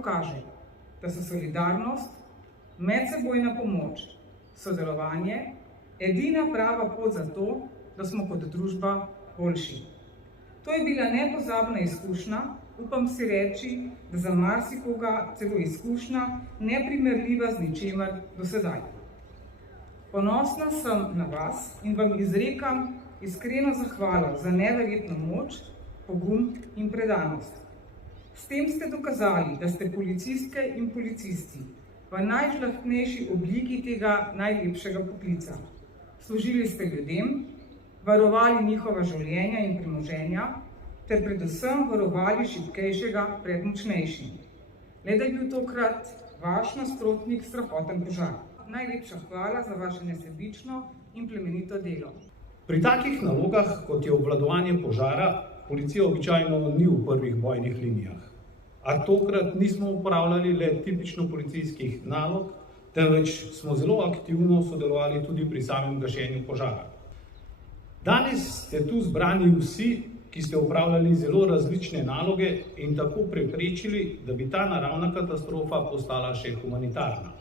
pokaže, da so solidarnost, medsebojna pomoč, sodelovanje edina prava pot za to, da smo kot družba boljši. To je bila nepozabna izkušnja, upam si reči, da za marsikoga celo izkušnja neprimerljiva z ničemer do sedaj. Ponosna sem na vas in vam izrekam iskreno zahvalo za neverjetno moč, pogum in predanost. S tem ste dokazali, da ste policistke in policisti v najžlahtnejši obliki tega najlepšega poklica. Služili ste ljudem, varovali njihova življenja in premoženja, ter predvsem varovali šibkejšega pred močnejšim. Le da je bil tokrat vaš nasprotnik strahoten požar. Najlepša hvala za vaše nesebično in plemenito delo. Pri takih nalogah, kot je obvladovanje požara, policija običajno ni v prvih bojnih linijah. A tokrat nismo uporabljali le tipično policijskih nalog, temveč smo zelo aktivno sodelovali tudi pri samem gašenju požara. Danes ste tu zbrani vsi, ki ste upravljali zelo različne naloge in tako preprečili, da bi ta naravna katastrofa postala še humanitarna.